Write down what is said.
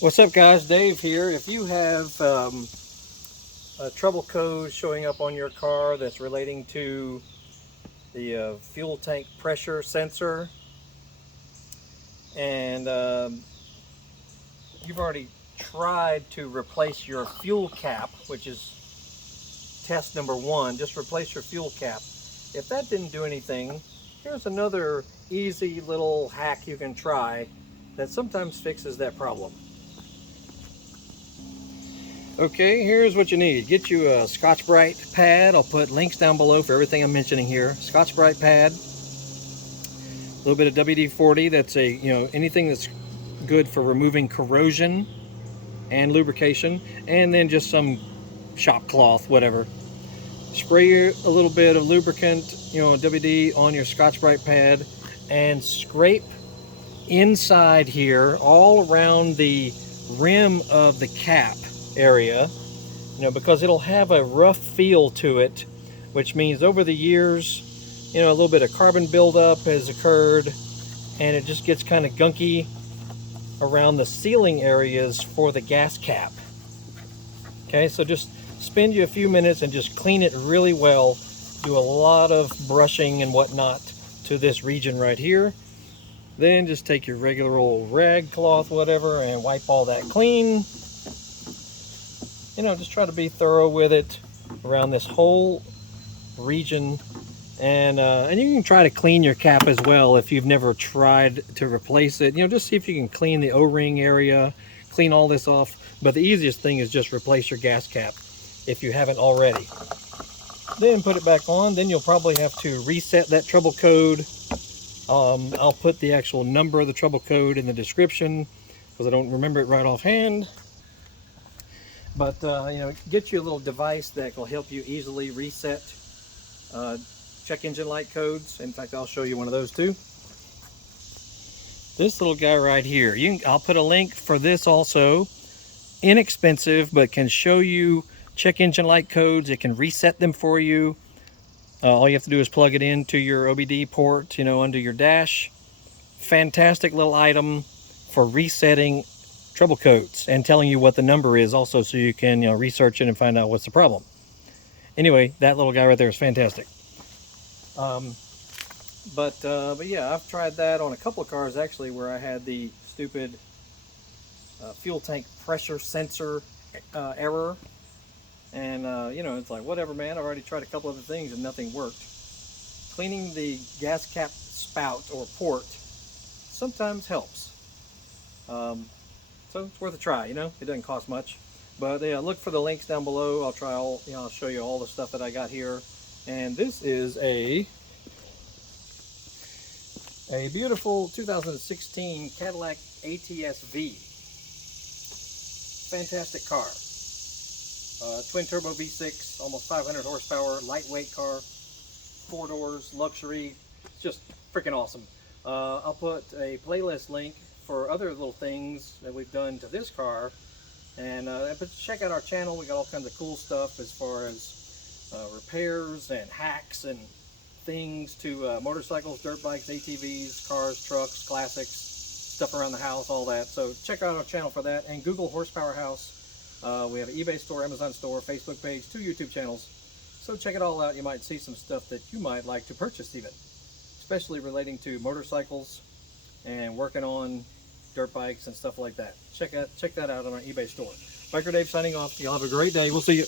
What's up, guys? Dave here. If you have a trouble code showing up on your car that's relating to the fuel tank pressure sensor, and you've already tried to replace your fuel cap, which is test number one, just replace your fuel cap. If that didn't do anything, here's another easy little hack you can try that sometimes fixes that problem. Okay, here's what you need. Get you a Scotch-Brite pad. I'll put links down below for everything I'm mentioning here. Scotch-Brite pad, a little bit of WD-40. That's anything that's good for removing corrosion and lubrication, and then just some shop cloth, whatever. Spray a little bit of lubricant, WD on your Scotch-Brite pad, and scrape inside here all around the rim of the cap area, because it'll have a rough feel to it, which means over the years, a little bit of carbon buildup has occurred, and it just gets kind of gunky around the sealing areas for the gas cap. Okay, so just spend you a few minutes and just clean it really well. Do a lot of brushing and whatnot to this region right here. Then just take your regular old rag cloth, whatever, and wipe all that clean. Just try to be thorough with it around this whole region. And you can try to clean your cap as well if you've never tried to replace it. Just see if you can clean the O-ring area, clean all this off. But the easiest thing is just replace your gas cap if you haven't already. Then put it back on. Then you'll probably have to reset that trouble code. I'll put the actual number of the trouble code in the description because I don't remember it right offhand. But get you a little device that will help you easily reset check engine light codes. In fact, I'll show you one of those too. This little guy right here. I'll put a link for this also. Inexpensive, but can show you check engine light codes. It can reset them for you. All you have to do is plug it into your OBD port, under your dash. Fantastic little item for resetting trouble codes and telling you what the number is also, so you can research it and find out what's the problem. Anyway, that little guy right there is fantastic. But yeah, I've tried that on a couple of cars actually, where I had the stupid fuel tank pressure sensor error, and it's like, whatever, man, I've already tried a couple other things and nothing worked. Cleaning the gas cap spout or port sometimes helps. So it's worth a try, it doesn't cost much. But yeah, look for the links down below. I'll try I'll show you all the stuff that I got here. And this is a beautiful 2016 Cadillac ATS-V. Fantastic car. Twin turbo V6, almost 500 horsepower, lightweight car, 4 doors, luxury. It's just freaking awesome. I'll put a playlist link for other little things that we've done to this car, and but check out our channel. We got all kinds of cool stuff as far as repairs and hacks and things to motorcycles, dirt bikes, ATVs, cars, trucks, classics, stuff around the house, all that. So check out our channel for that, and Google Horsepower House. We have an eBay store, Amazon store, Facebook page, 2 YouTube channels. So check it all out. You might see some stuff that you might like to purchase even, especially relating to motorcycles and working on dirt bikes and stuff like that. Check that out on our eBay store. Biker Dave signing off. Y'all have a great day. We'll see you.